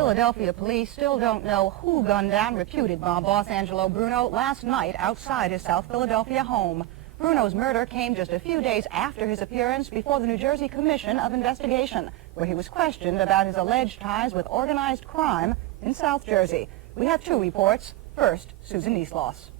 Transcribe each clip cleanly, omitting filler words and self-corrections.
Philadelphia police still don't know who gunned down reputed mob boss Angelo Bruno last night outside his South Philadelphia home. Bruno's murder came just a few days after his appearance before the New Jersey Commission of Investigation, where he was questioned about his alleged ties with organized crime in South Jersey. We have two reports. First, Susan Niesloss.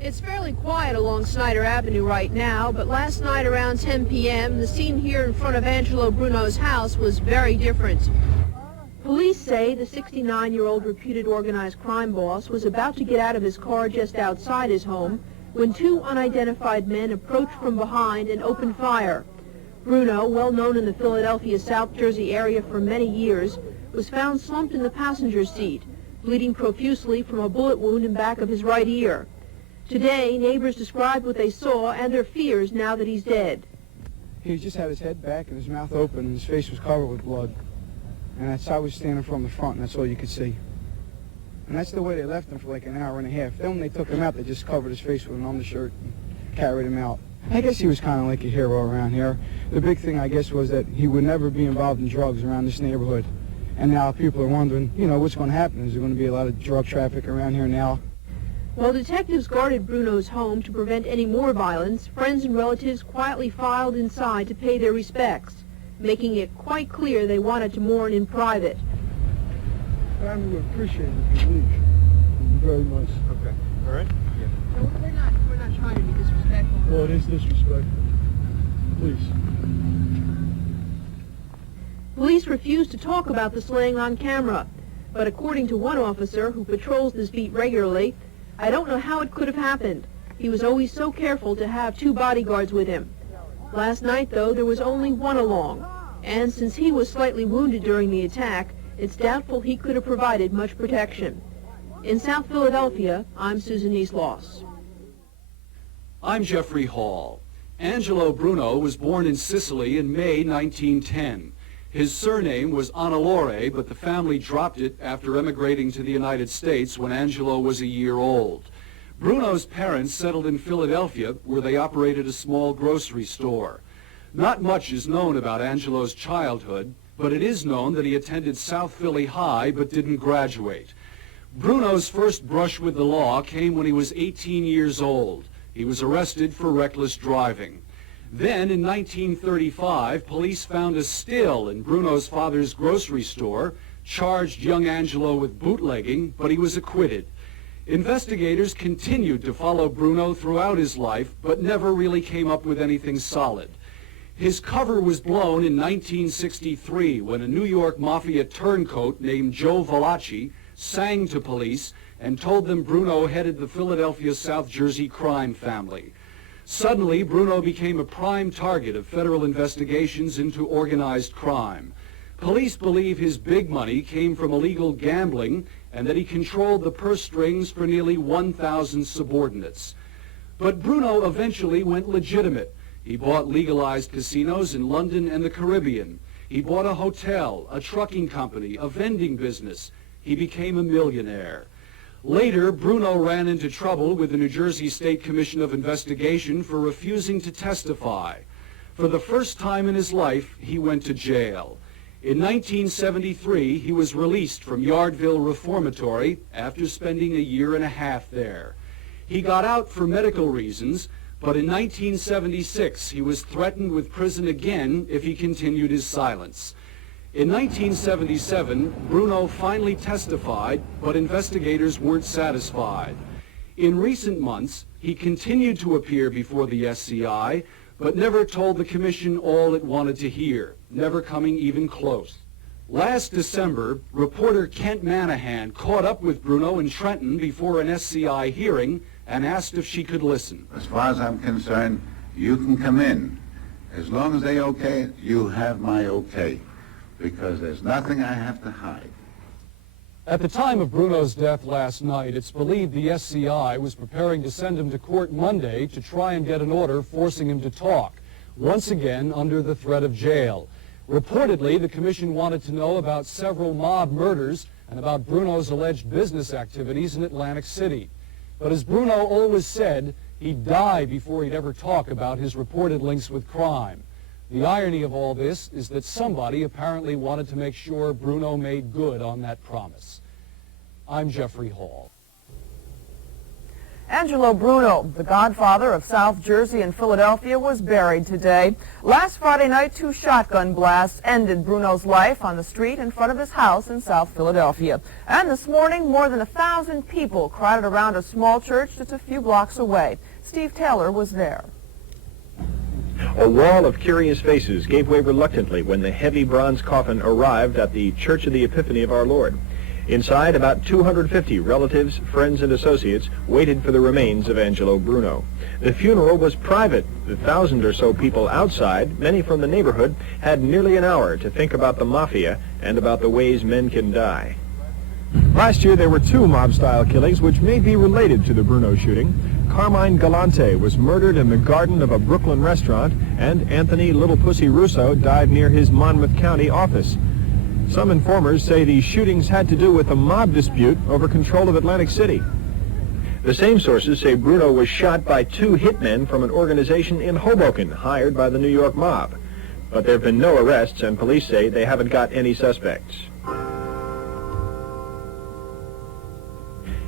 It's fairly quiet along Snyder Avenue right now, but last night around 10 p.m., the scene here in front of Angelo Bruno's house was very different. Police say the 69-year-old reputed organized crime boss was about to get out of his car just outside his home when two unidentified men approached from behind and opened fire. Bruno, well known in the Philadelphia, South Jersey area for many years, was found slumped in the passenger seat, bleeding profusely from a bullet wound in back of his right ear. Today, neighbors described what they saw and their fears now that he's dead. He just had his head back and his mouth open and his face was covered with blood. And that's how I was standing from the front, and that's all you could see. And that's the way they left him for like an hour and a half. Then when they took him out, they just covered his face with an undershirt and carried him out. I guess he was kind of like a hero around here. The big thing, I guess, was that he would never be involved in drugs around this neighborhood. And now people are wondering, you know, what's going to happen? Is there going to be a lot of drug traffic around here now? While detectives guarded Bruno's home to prevent any more violence, friends and relatives quietly filed inside to pay their respects, making it quite clear they wanted to mourn in private. Family would appreciate it if you leave. Very much. Okay. All right? Yeah. No, we're not trying to be disrespectful. Well, it is disrespectful. Please. Police refused to talk about the slaying on camera, but according to one officer who patrols this beat regularly, I don't know how it could have happened. He was always so careful to have two bodyguards with him. Last night, though, there was only one along, and since he was slightly wounded during the attack, it's doubtful he could have provided much protection. In South Philadelphia, I'm Susan Niesloss. I'm Jeffrey Hall. Angelo Bruno was born in Sicily in May 1910. His surname was Annalore, but the family dropped it after emigrating to the United States when Angelo was a year old. Bruno's parents settled in Philadelphia, where they operated a small grocery store. Not much is known about Angelo's childhood, but it is known that he attended South Philly High but didn't graduate. Bruno's first brush with the law came when he was 18 years old. He was arrested for reckless driving. Then, in 1935, police found a still in Bruno's father's grocery store, charged young Angelo with bootlegging, but he was acquitted. Investigators continued to follow Bruno throughout his life, but never really came up with anything solid. His cover was blown in 1963 when a New York Mafia turncoat named Joe Valachi sang to police and told them Bruno headed the Philadelphia South Jersey crime family. Suddenly, Bruno became a prime target of federal investigations into organized crime. Police believe his big money came from illegal gambling and that he controlled the purse strings for nearly 1,000 subordinates. But Bruno eventually went legitimate. He bought legalized casinos in London and the Caribbean. He bought a hotel, a trucking company, a vending business. He became a millionaire. Later, Bruno ran into trouble with the New Jersey State Commission of Investigation for refusing to testify. For the first time in his life, he went to jail. In 1973, he was released from Yardville Reformatory after spending a year and a half there. He got out for medical reasons, but in 1976, he was threatened with prison again if he continued his silence. In 1977, Bruno finally testified, but investigators weren't satisfied. In recent months, he continued to appear before the SCI, but never told the commission all it wanted to hear, never coming even close. Last December, reporter Kent Manahan caught up with Bruno in Trenton before an SCI hearing and asked if she could listen. As far as I'm concerned, you can come in. As long as they okay it, you have my okay. Because there's nothing I have to hide. At the time of Bruno's death last night, it's believed the SCI was preparing to send him to court Monday to try and get an order forcing him to talk, once again under the threat of jail. Reportedly, the commission wanted to know about several mob murders and about Bruno's alleged business activities in Atlantic City. But as Bruno always said, he'd die before he'd ever talk about his reported links with crime. The irony of all this is that somebody apparently wanted to make sure Bruno made good on that promise. I'm Jeffrey Hall. Angelo Bruno, the godfather of South Jersey and Philadelphia, was buried today. Last Friday night, 2 shotgun blasts ended Bruno's life on the street in front of his house in South Philadelphia. And this morning, more than 1,000 people crowded around a small church just a few blocks away. Steve Taylor was there. A wall of curious faces gave way reluctantly when the heavy bronze coffin arrived at the Church of the Epiphany of Our Lord. Inside, about 250 relatives, friends, and associates waited for the remains of Angelo Bruno. The funeral was private. The 1,000 or so people outside, many from the neighborhood, had nearly an hour to think about the mafia and about the ways men can die. Last year, there were 2 mob-style killings which may be related to the Bruno shooting. Carmine Galante was murdered in the garden of a Brooklyn restaurant, and Anthony Little Pussy Russo died near his Monmouth County office. Some informers say these shootings had to do with a mob dispute over control of Atlantic City. The same sources say Bruno was shot by 2 hitmen from an organization in Hoboken hired by the New York mob. But there have been no arrests, and police say they haven't got any suspects.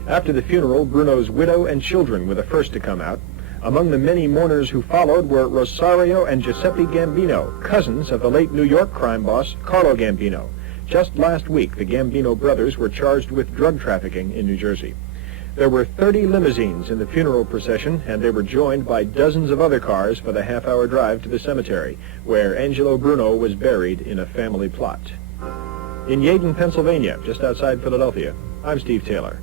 After the funeral, Bruno's widow and children were the first to come out. Among the many mourners who followed were Rosario and Giuseppe Gambino, cousins of the late New York crime boss Carlo Gambino. Just last week, the Gambino brothers were charged with drug trafficking in New Jersey. There were 30 limousines in the funeral procession, and they were joined by dozens of other cars for the half-hour drive to the cemetery, where Angelo Bruno was buried in a family plot. In Yeadon, Pennsylvania, just outside Philadelphia, I'm Steve Taylor.